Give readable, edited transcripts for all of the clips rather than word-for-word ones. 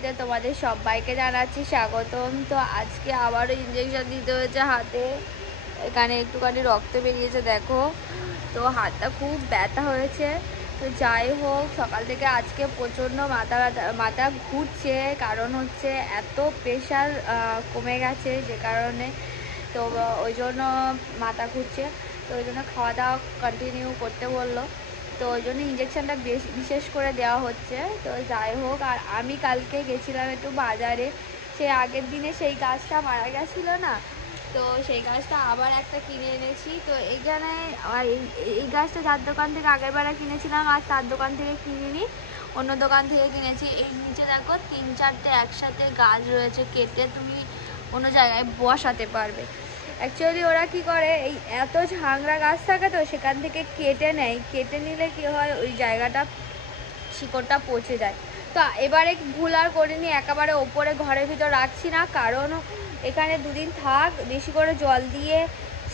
ভিডিওতে তোমাদের সবাইকে জানাচ্ছি স্বাগতম। তো আজকে আবারও ইঞ্জেকশন দিতে হয়েছে হাতে, এখানে একটুখানি রক্ত বেরিয়েছে দেখো। তো হাতটা খুব ব্যথা হয়েছে। তো যাই হোক, সকাল থেকে আজকে প্রচণ্ড মাথা ঘুরছে, কারণ হচ্ছে এত প্রেশার কমে গেছে যে কারণে। তো ওই জন্য মাথা ঘুরছে, তো ওই জন্য খাওয়া দাওয়া কন্টিনিউ করতে বললো, তো ওই জন্য ইঞ্জেকশনটা বিশেষ করে দেওয়া হচ্ছে। তো যাই হোক, আর আমি কালকে গেছিলাম একটু বাজারে, সে আগের দিনে সেই গাছটা মারা গেছিলো না, তো সেই গাছটা আবার একটা কিনে এনেছি। তো এইখানে এই গাছটা যার দোকান থেকে আগের বেলা কিনেছিলাম আর তার দোকান থেকে কিনিনি, অন্য দোকান থেকে কিনেছি। এই নিচে দেখো 3-4টে একসাথে গাছ রয়েছে, কেটে তুমি অন্য জায়গায় বসাতে পারবে। অ্যাকচুয়ালি ওরা কি করে, এই এত ঝাংরা গাছ থাকে তো সেখান থেকে কেটে নেয়, কেটে নিলে কি হয় ওই জায়গাটা শিকড়টা পচে যায়। তো এবারে ভুল আর করিনি, একেবারে ওপরে ঘরের ভিতর রাখছি না, কারণ এখানে দুদিন থাক, বেশি করে জল দিয়ে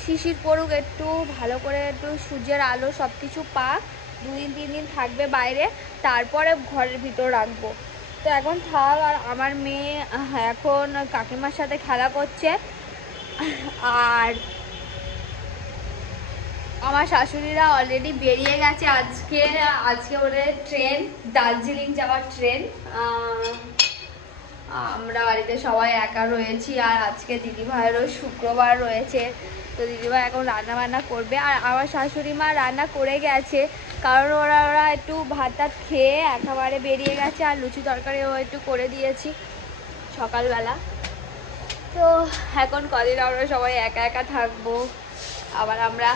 শিশির পড়ুক, একটু ভালো করে একটু সূর্যের আলো সব কিছু পাক, 2-3 দিন থাকবে বাইরে, তারপরে ঘরের ভিতর রাখবো। তো এখন থাক। আর আমার মেয়ে এখন কাকিমার সাথে খেলা করছে, আর আমার শাশুড়িরা অলরেডি বেরিয়ে গেছে। আজকে ওদের ট্রেন, দার্জিলিং যাওয়ার ট্রেন। আমরা বাড়িতে সবাই একা রয়েছি, আর আজকে দিদিভাইয়েরও শুক্রবার রয়েছে, তো দিদিভাই এখন রান্না বান্না করবে। আর আমার শাশুড়ি মা রান্না করে গেছে, কারণ ওরা একটু ভাত টাত খেয়ে একেবারে বেরিয়ে গেছে, আর লুচি তরকারিও একটু করে দিয়েছি সকালবেলা। তো এখন কদিন আমরা সবাই একা একা থাকবো, আবার আমরা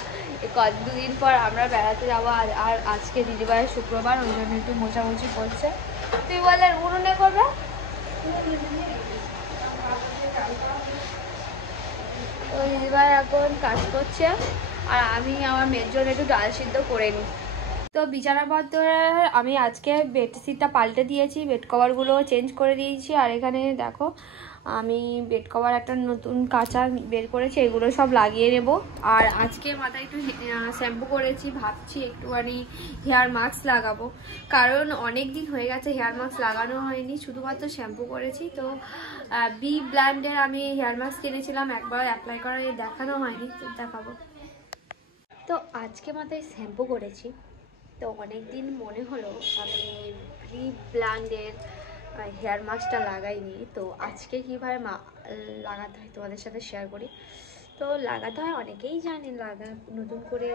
2 দিন পর আমরা বেড়াতে যাবো। আর আজকে দিদিভাইয়ের শুক্রবার, ওই জন্য একটু মোছামুছি করছে। তুই বলে উনুনে করবে, তো দিদিভাই এখন কাজ করছে, আর আমি আমার মেয়ের জন্য একটু ডাল সিদ্ধ করে নিই। তো বিছানাপত্র আমি আজকে বেডশিটটা পাল্টে দিয়েছি, বেড কভারগুলো চেঞ্জ করে দিয়েছি। আর এখানে দেখো আমি বেড কভার একটা নতুন কাঁচা বের করেছি, এগুলো সব লাগিয়ে নেব। আর আজকে মাথায় একটু শ্যাম্পু করেছি, ভাবছি একটুখানি হেয়ার মাস্ক লাগাবো, কারণ অনেক দিন হয়ে গেছে হেয়ার মাস্ক লাগানো হয়নি, শুধুমাত্র শ্যাম্পু করেছি। তো বি ব্র্যান্ডের আমি হেয়ার মাস্ক কিনেছিলাম, একবার অ্যাপ্লাই করা দেখানো হয়নি, তো দেখাবো। তো আজকে মাথায় শ্যাম্পু করেছি, তো অনেক দিন মনে হলো আমি বি ব্র্যান্ডের হেয়ার মাস্কটা লাগাইনি, তো আজকে কীভাবে লাগাতে হয় তোমাদের সাথে শেয়ার করি। তো লাগাতে হয় অনেকেই জানেন, নতুন করে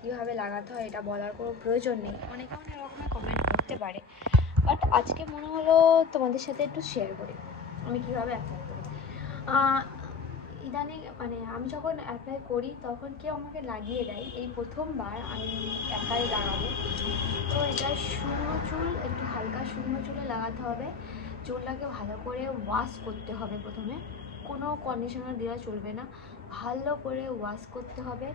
কীভাবে লাগাতে হয় এটা বলার কোনো প্রয়োজন নেই, অনেকে অনেক রকমের কমেন্ট করতে পারে, বাট আজকে মনে হলো তোমাদের সাথে একটু শেয়ার করি আমি কীভাবে অ্যাপ্লাই করি। ইদানিং মানে আমি যখন অ্যাপ্লাই করি তখন কেউ আমাকে লাগিয়ে দেয়, এই প্রথমবার আমি একাই লাগাবো। তো এটা শুকনো চুল, একটু হালকা শুকনো চুলে লাগাতে হবে, চুলটাকে ভালো করে ওয়াশ করতে হবে প্রথমে, কোনো কন্ডিশনার দেওয়া চলবে না, ভালো করে ওয়াশ করতে হবে।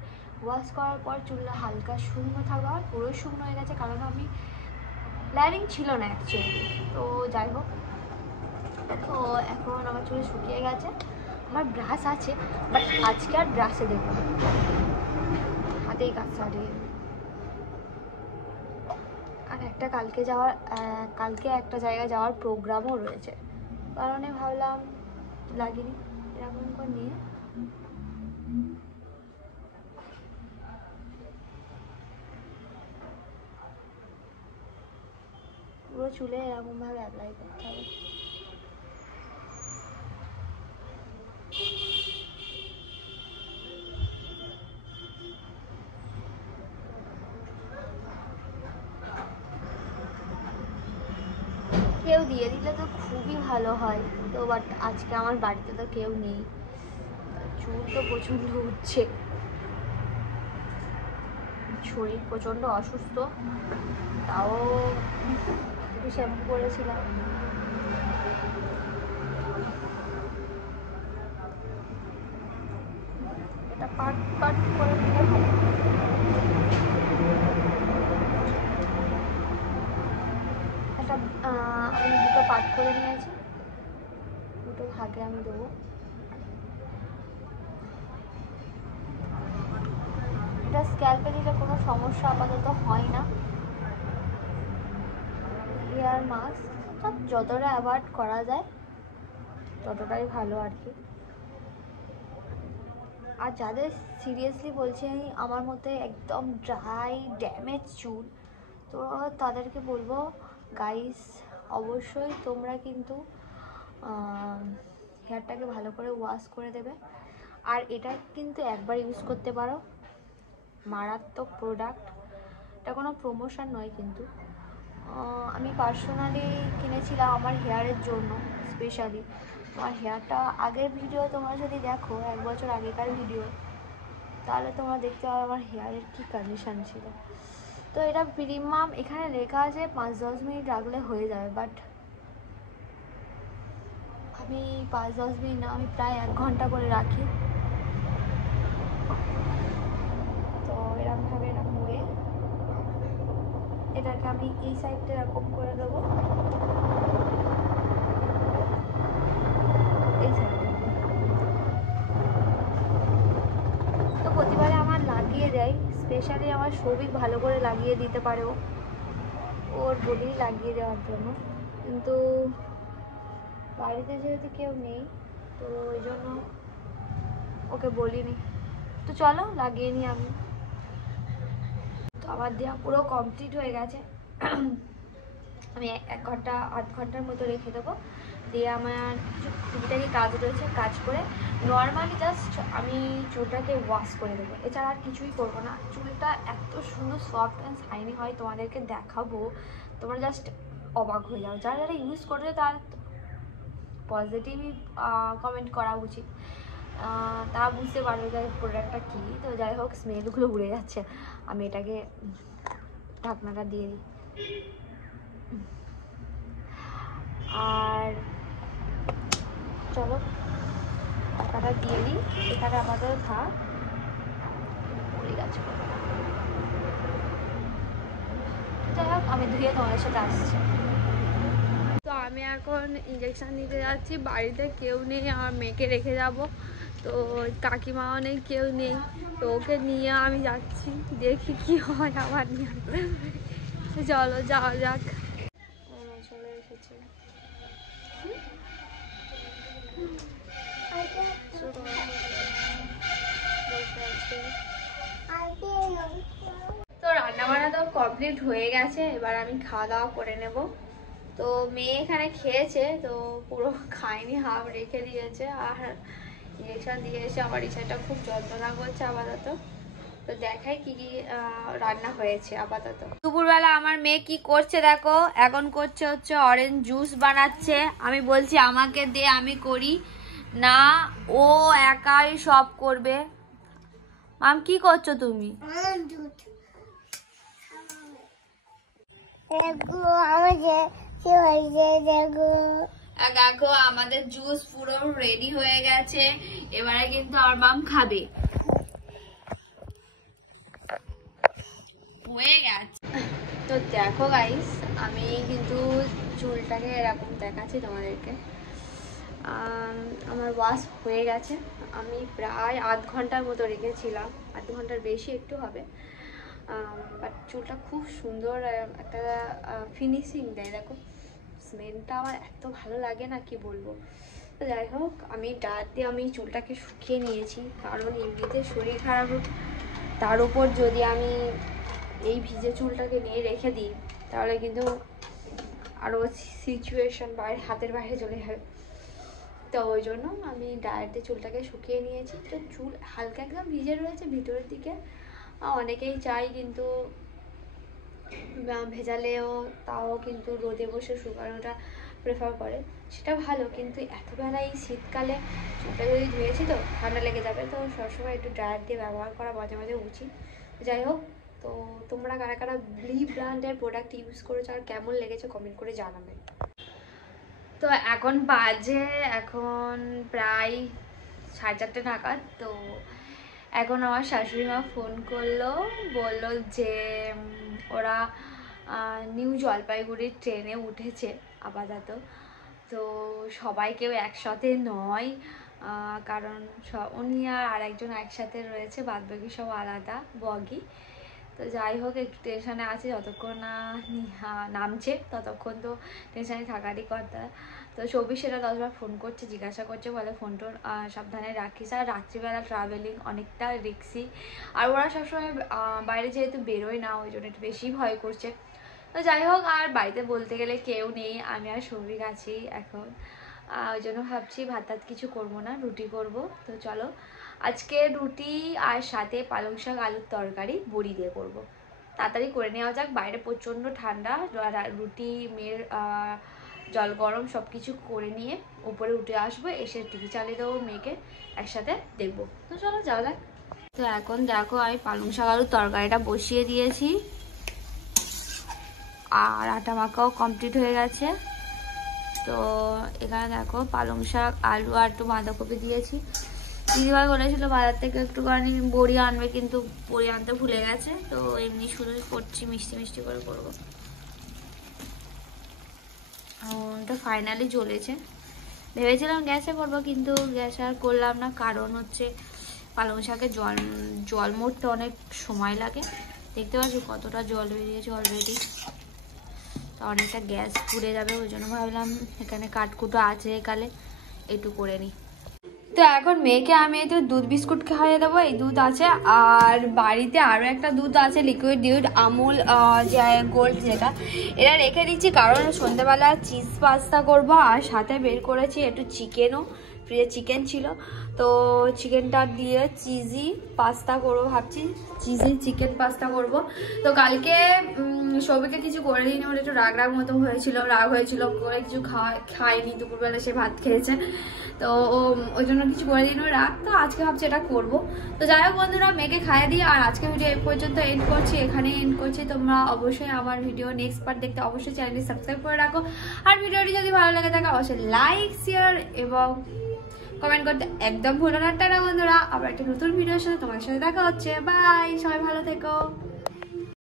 ওয়াশ করার পর চুলটা হালকা শুকনো থাকবে, আর পুরো শুকনো হয়ে গেছে, কারণ আমি প্ল্যানিং ছিল না অ্যাকচুয়ালি। তো যাই হোক, তো এখন আমার চুল শুকিয়ে গেছে, আমার ব্রাশ আছে, বাট আজকে আর ব্রাশে দেবো না, হাতেই কাজ চালিয়ে। আর কালকে একটা জায়গায় যাওয়ার প্রোগ্রামও রয়েছে, কারণে ভাবলাম লাগিনি, এরকম করে নিয়ে পুরো চুলে এরকমভাবে অ্যাপ্লাই করতে হবে। কেউ দিয়ে দিলে তো খুবই ভালো হয়, তো বাট আজকে আমার বাড়িতে তো কেউ নেই, চুল তো প্রচণ্ড উঠছে, শরীর প্রচণ্ড অসুস্থ, তাও একটু শ্যাম্পু করেছিলাম। এটা পাট পাট করে দিলে ভালো। আমি 2টো পাট করে নিয়েছি, 2টো ভাগে আমি দেবো। এটা স্ক্যাল্পে দিলে কোনো সমস্যা আপাতত হয় না। হেয়ার মাস্ক যতটা অ্যাভয়েড করা যায় ততটাই ভালো আর কি। আর যাদের সিরিয়াসলি বলছি আমি আমার মধ্যে একদম ড্রাই ড্যামেজ চুল, তো তাদেরকে বলবো গাইস অবশ্যই তোমরা কিন্তু হেয়ারটাকে ভালো করে ওয়াশ করে দেবে। আর এটা কিন্তু একবার ইউজ করতে পারো, মারাত্মক প্রোডাক্ট। এটা কোনো প্রমোশন নয় কিন্তু আমি পার্সোনালি কিনেছিলাম আমার হেয়ারের জন্য স্পেশালি। আমার হেয়ারটা আগের ভিডিও তোমরা যদি দেখো 1 বছর আগেকার ভিডিও, তাহলে তোমরা দেখতে পাবে আমার হেয়ারের কী কন্ডিশান ছিল। তো এটা মিনিমাম এখানে লেখা আছে 5-10 মিনিট রাখলে হয়ে যাবে, বাট আমি 5-10 মিনিট না, আমি প্রায় 1 ঘন্টা করে রাখি। তো এরকমভাবে এটা মুড়ে এটাকে আমি এই সাইডটা এরকম করে দেবো, এই সাইডটা। তো প্রতিবারে আমার লাগিয়ে দেয়, স্পেশালি আমার সৌভিক ভালো করে লাগিয়ে দিতে পারে, ওর বডি লাগিয়ে দেওয়ার জন্য, কিন্তু বাড়িতে যেহেতু কেউ নেই তো ওই জন্য ওকে বলিনি। তো চলো লাগিয়ে নিই আমি। তো আমার দেওয়া পুরো কমপ্লিট হয়ে গেছে। আমি 1 ঘন্টা 8 ঘন্টার মতো রেখে দেবো, দিয়ে আমার কিছু টুকিটাকি কাজ রয়েছে, কাজ করে নর্মালি জাস্ট আমি চুলটাকে ওয়াশ করে দেবো, এছাড়া আর কিছুই করবো না। চুলটা এত সুন্দর সফট অ্যান্ড শাইনি হয়, তোমাদেরকে দেখাবো, তোমরা জাস্ট অবাক হয়ে যাও। যারা যারা ইউজ করবে তার পজিটিভই কমেন্ট করা উচিত, তা বুঝতে পারবে যে প্রোডাক্টটা কী। তো যাই হোক, স্মেলগুলো উড়ে যাচ্ছে, আমি এটাকে ঢাকনাটা দিয়ে দিই। আর চলো ঢাকাটা দিয়ে দিই, এখানে আমাদের থাক, পড়ে গেছে। যাই হোক, আমি ধুয়ে তোমাদের সাথে আসছি। তো আমি এখন ইঞ্জেকশন নিতে যাচ্ছি, বাড়িতে কেউ নেই, আমার মেয়েকে রেখে যাব, তো কাকিমাও নেই, কেউ নেই, তো ওকে নিয়ে আমি যাচ্ছি, দেখি কি হয় আবার নিয়ে। চলো যাওয়া যাক। চলে এসেছি। তো রান্নাবান্না তো কমপ্লিট হয়ে গেছে, এবার আমি খাওয়া দাওয়া করে নেব। তো মেয়ে এখানে খেয়েছে, তো পুরো খায়নি, হাফ রেখে দিয়েছে। আর ইঞ্জেকশন দিয়ে এসে আমার ইচ্ছাটা খুব যন্ত্রণা করছে আপাতত। তো দেখাই কি কি রান্না হয়েছে আপাতত। দুপুরবেলা আমার মেয়ে কি করছে দেখো, এখন করছে হচ্ছে অরেঞ্জ জুস বানাচ্ছে। আমি বলছি আমাকে দে, আমি করি না, ও একাই সব করবে। মাম কি করছো তুমি? দেখো আমাদের জুস পুরো রেডি হয়ে গেছে, এবারে কিন্তু আর মাম খাবে। হয়ে গেছে। তো দেখো গাইস, আমি কিন্তু চুলটাকে এরকম দেখাচ্ছি তোমাদেরকে। আমার ওয়াশ হয়ে গেছে, আমি প্রায় 8 ঘন্টার মতো রেখেছিলাম, 8 ঘন্টার বেশি একটু হবে। বাট চুলটা খুব সুন্দর একটা ফিনিশিং দেয়, দেখো স্মেলটা আমার এত ভালো লাগে না কি বলবো। তো যাই হোক, আমি ডাট দিয়ে আমি চুলটাকে শুকিয়ে নিয়েছি, কারণ এমনিতে শরীর খারাপ, তার উপর যদি আমি এই ভিজে চুলটাকে নিয়ে রেখে দিই তাহলে কিন্তু আরও সিচুয়েশন হাতের বাইরে চলে যাবে। তো ওই জন্য আমি ডায়েটে চুলটাকে শুকিয়ে নিয়েছি। তো চুল হালকা একদম ভিজে রয়েছে ভিতরের দিকে, অনেকেই চাই কিন্তু ভেজালেও তাও কিন্তু রোদে বসে শুকানোটা প্রেফার করে, সেটা ভালো। কিন্তু এতবেলা এই শীতকালে চুলটা যদি ধুয়েছি তো ঠান্ডা লেগে যাবে, তো সবসময় একটু ড্রায়ার দিয়ে ব্যবহার করা মাঝে মাঝে উচিত। যাই হোক, তো তোমরা কারা কারা ব্লি ব্র্যান্ডের প্রোডাক্ট ইউজ করেছো আর কেমন লেগেছে কমেন্ট করে জানাবে। তো এখন বাজে এখন প্রায় 4:30 নাগাদ। তো এখন আমার শাশুড়ি মা ফোন করলো, বললো যে ওরা নিউ জলপাইগুড়ির ট্রেনে উঠেছে আপাতত। তো সবাই কেউ একসাথে নয়, কারণ উনি আর একজন একসাথে রয়েছে, বাদবাকি সব আলাদা বগি। তো তো যাই হোক একটু টেনশানে আছে, যতক্ষণ না নামছে ততক্ষণ তো টেনশানে থাকারই কথা। তো সবই সেটা 10বার ফোন করছে, জিজ্ঞাসা করছে, বলে ফোন টোন সাবধানে রাখিস। আর রাত্রিবেলা ট্রাভেলিং অনেকটা রিস্কি, আর ওরা সবসময় বাইরে যেহেতু বেরোয় না, ওই জন্য একটু বেশি ভয় করছে। তো যাই হোক, আর বাড়িতে বলতে গেলে কেউ নেই, আমি আর সৌভিক আছি এখন। ওই জন্য ভাবছি ভাত টাত কিছু করবো না, রুটি করব। তো চলো আজকে রুটি আর সাথে পালং শাক আলুর তরকারি বড়ি দিয়ে করব। তাড়াতাড়ি করে নেওয়া যাক, বাইরে প্রচণ্ড ঠান্ডা। রুটি মেয়ের জল গরম সব কিছু করে নিয়ে উপরে উঠে আসবো, এসে টিভি চালিয়ে দেবো, মেয়েকে একসাথে দেখবো। তো চলো যাওয়া যাক। তো এখন দেখো আমি পালং শাক আলুর তরকারিটা বসিয়ে দিয়েছি, আর আটা মাখাও কমপ্লিট হয়ে গেছে। তো এখানে দেখো পালং শাক আলু আর একটু বাঁধাকপি দিয়েছি। দিদিভাই বলেছিল বাজার থেকে একটুখানি বড়ি আনবে, কিন্তু বড়ি আনতে ভুলে গেছে। তো এমনি শুধুই করছি, মিষ্টি মিষ্টি করে করবো। তো ফাইনালি জ্বলেছে, ভেবেছিলাম গ্যাসে করবো, কিন্তু গ্যাসে আর করলাম না, কারণ হচ্ছে পালং শাকে জল মরতে অনেক সময় লাগে। দেখতে পাচ্ছ কতটা জল বেরিয়েছে অলরেডি, তো অনেকটা গ্যাস পুড়ে যাবে। ওই জন্য ভাবলাম এখানে কাঠকুটো আছে, একালে একটু করে নিই। তো এখন মেয়েকে আমি একটু দুধ বিস্কুট খাইয়ে দেবো, এই দুধ আছে। আর বাড়িতে আরও একটা দুধ আছে, লিকুইড দুধ, আমুল যে গোল্ড যেটা, এটা রেখে দিচ্ছি কারণ সন্ধ্যেবেলা চিজ পাস্তা করবো। আর সাথে বের করেছি একটু চিকেনও, ফ্রিজে চিকেন ছিল, তো চিকেনটা দিয়ে চিজি পাস্তা করবো ভাবছি, চিজি চিকেন পাস্তা করব। তো কালকে সবাইকে কিছু করে দিইনি, ওর একটু রাগ মতো হয়েছিল, রাগ হয়েছিল করে কিছু খায়নি, দুপুরবেলা সে ভাত খেয়েছে, তো ওই জন্য কিছু করে দিইনি রাগ। তো আজকে ভাবছি এটা করবো। তো যাই হোক বন্ধুরা, মেয়েকে খাইয়ে দিই, আর আজকে ভিডিও এই পর্যন্ত এন্ড করছি, এখানে এন্ড করছি। তোমরা অবশ্যই আমার ভিডিও নেক্সট পার্ট দেখতে অবশ্যই চ্যানেলটি সাবস্ক্রাইব করে রাখো, আর ভিডিওটি যদি ভালো লাগে থাকে অবশ্যই লাইক শেয়ার এবং কমেন্ট করতে একদম ভুলো না। টাটা বন্ধুরা, আবার একটা নতুন ভিডিওর সাথে তোমার সাথে দেখা হচ্ছে। বাই, সবাই ভালো থেকো।